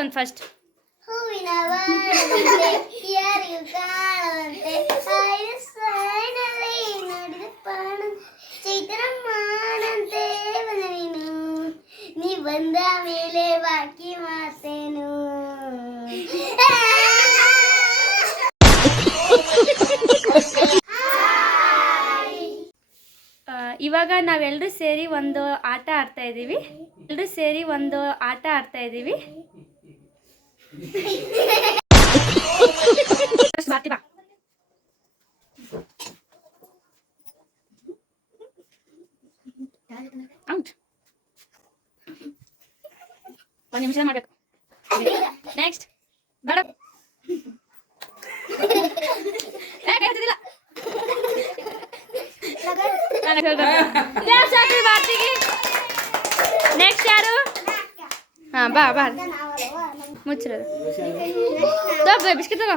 ಒಂದು ಫಸ್ಟ್. ಹೂವಿನ ಬಾಣದಂತೆ ಯಾರಿಗೂ ಕಾಣದಂತೆ ಆಯ್ದ ಸಾಯ್ನಲ್ಲಿ ನೋಡಿದ ಪಾಣ ಚೈತ್ರ ಮಾಡಂತೆ ಬಂದ ನೀ ಬಂದ ಮೇಲೆ ಬಾಕಿ ಮಾತೇನು. ಇವಾಗ ನಾವೆಲ್ಲರೂ ಸೇರಿ ಒಂದು ಆಟ ಆಡ್ತಾ ಇದ್ದೀವಿ. ಬರ್ತೀವಿ ಬಾ. ಔಟ್. ಒಂದು ನಿಮಿಷ ಮಾಡಬೇಕು. ನೆಕ್ಸ್ಟ್ ಬೇಡ ಹೇಳ್ತಿದ್ದಿಲ್ಲ. ನೆಕ್ಸ್ಟ್ ಯಾರು? ಹಾ ಬಾ ಬಾ ಮುಚ್ಚಿರೋದು ಬಿಸ್ಕಿಟ್ ತಗೋ.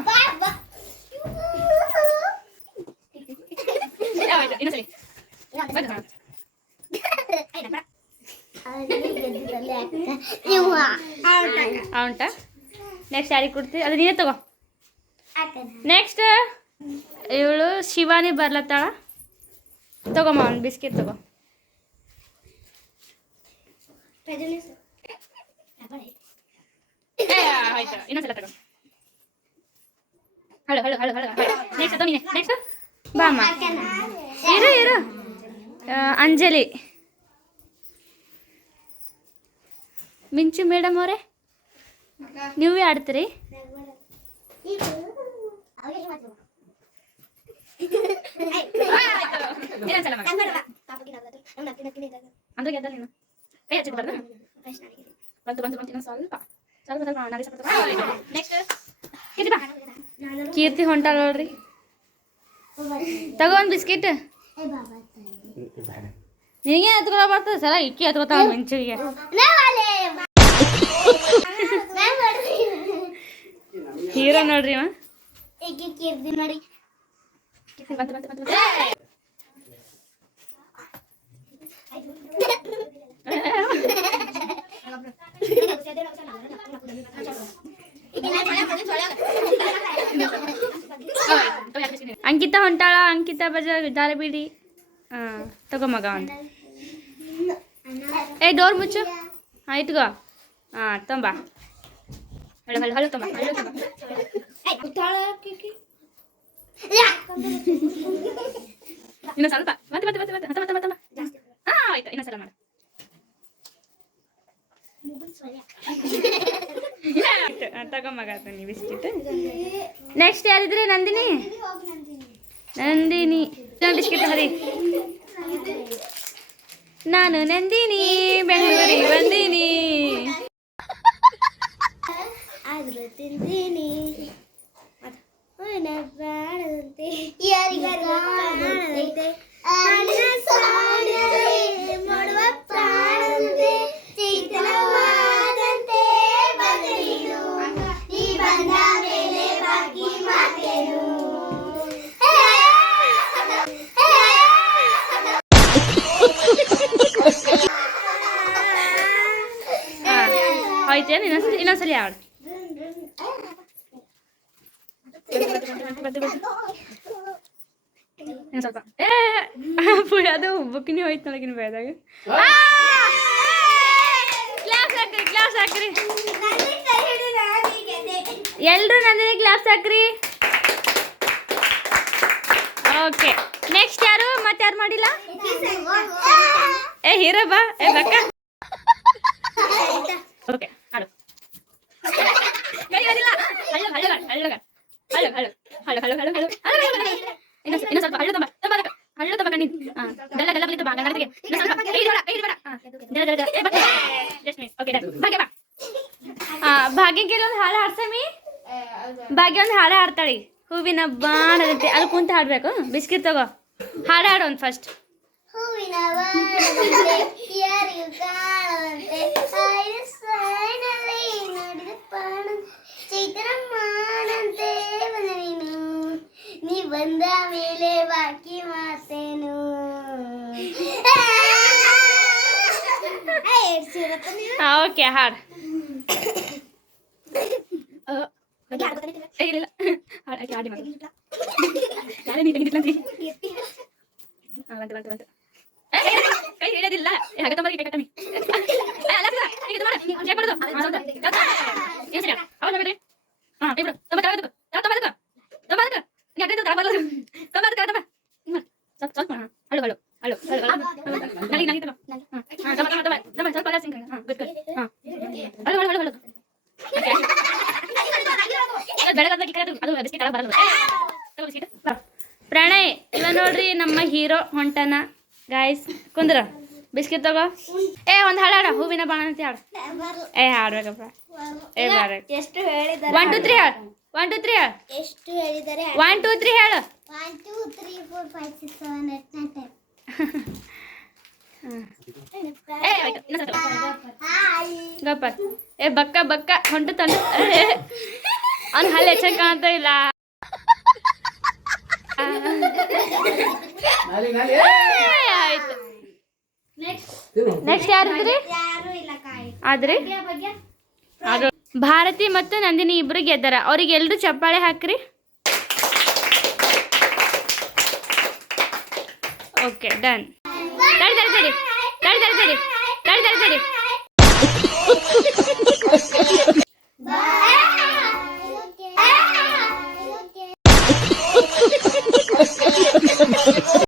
ಉಂಟಾ? ನೆಕ್ಸ್ಟ್ ಯಾರಿಗೆ ಕೊಡ್ತೀವಿ? ಅದು ನೀನೇ ತಗೋ. ನೆಕ್ಸ್ಟ್ ಇವಳು ಶಿವಾನಿ ಬರ್ಲತ್ತಾಳ. ತಗೊಮ್ಮ ಒಂದು ಬಿಸ್ಕಿಟ್ ತಗೋ. ಆಯ್ತು ಇನ್ನೊಂದ್ಸಲ ತಗೋ. ಹಳು ಹಳು ಹಳು ಹಳು. ನೆಕ್ಸ್ಟ್ ಅದು ನೀನೆ. ನೆಕ್ಸ್ಟ್ ಬಾಮ್ಮ. ಇರು ಅಂಜಲಿ. ಮಿಂಚು ಮೇಡಮ್ ಅವರೇ ನೀವೇ ಆಡ್ತೀರಿ? ಕೀರ್ತಿ ಹೊಂಟಾಳ ನೋಡ್ರಿ. ತಗೋ ಒಂದು ಬಿಸ್ಕಿಟ್. ನಿನಗೆ ಹತ್ಕೊಳ ಬರ್ತದೆ ಸರ. ಇಕ್ಕಿ ಹತ್ಕೊತಾಳ ಮಿಂಚಿಗೆ. ಹೀರೋ ನೋಡ್ರಿ ಅವ. ನೋಡಿ ಅಂಕಿತಾ ಹೊಂಟಾಳ. ಅಂಕಿತಾ ಬಜಾರ್ ದಾರಿ ಬಿಡಿ. ತಗೋ ಮಗ ಒಂದು. ಡೋರ್ ಮುಚ್ಚು. ಆಯ್ತುಗೋ. ತಂಬ ಹಳು ಹಳು ಹಳು ತಂಬ. ಇನ್ನು ಸ್ವಲ್ಪ ಆಯ್ತು ಇನ್ನೊಂದ್ಸಲ ಮಾಡು. ತಗೊಂಬಗ ನೀ ಬಿಸ್ಕಿಟ್. ನೆಕ್ಸ್ಟ್ ಯಾರಿದ್ರೆ? ನಂದಿನಿ. ಬಿಸ್ಕಿಟ್ ಹರಿ. ನಾನು ನಂದಿನಿ ಬೆಂಗಳೂರಿಗೆ ಬಂದೀನಿ. ಆದ್ರೂ ತಿಂತೀನಿ ಬಾಳದಂತೆ ಯಾರಿಗಾರಂತೆ ಮಾಡುವ ಪ್ರಾಣದಂತೆ ಚೈತನ್ಯವಾದಂತೆ ಬಂದೀನು ನೀ ಬಂದ ಮೇಲೆ ಬಾಕಿ ಮಾತೇನು. ಆಯ್ತೇನು? ಇನ್ನೊಂದ್ಸಲಿ ಆಡು. ಸ್ವಲ್ಪ ಅದು ಬುಕ್ಕಿನಿ ಹೋಯ್ತು ನನಗಿನ ಬೇದಾಗ. ಗ್ಲಾಸ್ ಹಾಕ್ರಿ. ಎಲ್ರು ನಂದಿನಿ ಗ್ಲಾಸ್ ಹಾಕ್ರಿ. ಓಕೆ ನೆಕ್ಸ್ಟ್ ಯಾರು? ಮತ್ತೆ ಯಾರು ಮಾಡಿಲ್ಲ? ಹೀರೋ ಬಾ. ಬಕ್ಕ ಓಕೆ ಹಾಡು. ಇನ್ನು ಸ್ವಲ್ಪ ಹಳ್ಳು ತಂಬ ಕಣ್ಣಿ. ಭಾಗ್ಯಕ್ಕೆ ಒಂದು ಹಾಡು ಹಾಡ್ಸಮಿ. ಭಾಗ್ಯ ಒಂದು ಹಾಡು ಹಾಡ್ತಾಳಿ. ಹೂವಿನ ಬಾಣದಂತೆ. ಅಲ್ಲಿ ಕುಂತ ಹಾಡ್ಬೇಕು. ಬಿಸ್ಕಿಟ್ ತಗೋ. ಹಾಡು ಒಂದು ಫಸ್ಟ್. ಹೂವಿನ ಬಾಣದಂತೆ ಯಾರಿಗೂ ಕಾಣದಂತೆ ಆಯ್ದ ಸಾಯ್ನಲ್ಲಿ ನೋಡಿದ ಪಾಣ ಚೈತ್ರ ಮಾಡಂತೆ ಬಂದ ನೀ ಬಂದ ಮೇಲೆ ಬಾಕಿ ಮಾತೇನು. ಓಕೆ ಹಾಡು. ಏ ಇಲ್ಲ ಹಾಡಾಕಿ ಹಾಡಿ ಮಾಡಿ ಯಾರೇ ನೀ ತೆಗಿತಿಲ್ಲ ಅಂತ ಕೈ ಹಿಡಿಯೋದಿಲ್ಲ ಹಾಗೆ ತಂಬರಿ ಕೈ ಕಟ್ಟಮಿ ಅಲ್ಲ ಈಗ ಇದು ಮಾಡಿ ಚೆಕ್ ಮಾಡೋದು ಏನು ಸರಿ ಅವಾಗ ಬಿಡ್ರಿ ಹಾ ಇಬ್ರು ತುಂಬ ತಗೋದು ನೀ ಅಡ್ಡ ಬರಲ್ಲ ತುಂಬ ಸ್ವಲ್ಪ ಹಳು ಹಳು ಹಳು ಹಳು ನಲಿ ನಲಿ ತಗೋ ಹಾಂ ತಮ್ಮ ಸ್ವಲ್ಪ ಅಲ್ಲ ಸಿಂಗ್ ಹಾಂ ಗುಡ್ ಗುಡ್ ಹಾಂ ಹಳು ಹಳು ಹಳು ಹಳು ಬೆಳಗ್ಗೆ ಅದು ಬಿಸ್ಕಿಟ್ ಅಳ ಬರಲ್ಲ ತಗೋ ಬಿಸ್ಕಿಟ್ ಪ್ರಣಯ್ ಇವ ನೋಡ್ರಿ ನಮ್ಮ ಹೀರೋ ಹೊಂಟನ ಗಾಯ್ಸ್ ಕುಂದ್ರ ಬಿಸ್ಕಿಟ್ ತಗೋ ಏ ಒಂದು ಹಾಡು ಹಾಡ ಹೂವಿನ ಬಾಣ ಅಂತ ಹಾಡು ಏ ಹಾಡ್ಬೇಕಪ್ಪ ಏ ಬೇಡ ಎಷ್ಟು ಹೇಳಿದ್ದಾರೆ 1 2 3 ಹೇಳು 1 2 3 ಹೇಳು ಎಷ್ಟು ಹೇಳಿದ್ದಾರೆ 1 2 3 ಹೇಳು 1 2 3 4 5 6 7 8 9 10 ಏ ಗಪ್ಪ ಏ ಬಕ್ಕ ಬಕ್ಕ ಹೊಂಟು ತಂದು ಅವ್ನು ಹಲ್ಲು ಹೆಚ್ಚಾಗಿ ಕಾಣ್ತಾ ಇಲ್ಲ ಆಯ್ತು ನೆಕ್ಸ್ಟ್ ಯಾರಿದ್ರಿ ಯಾರು ಇಲ್ಲ ಕಾಯಿ ಆದ್ರಿ ಭಾರತಿ ಮತ್ತು ನಂದಿನಿ ಇಬ್ರು ಗೆದ್ದಾರ ಅವ್ರಿಗೆ ಎಲ್ರು ಚಪ್ಪಾಳೆ ಹಾಕ್ರಿ ಓಕೆ ಡನ್ ತಡಿ ತಡಿ ತಡಿ ತಡಿ ತಡಿ ತಡಿ ತಡಿ ತಡಿ ತಡಿ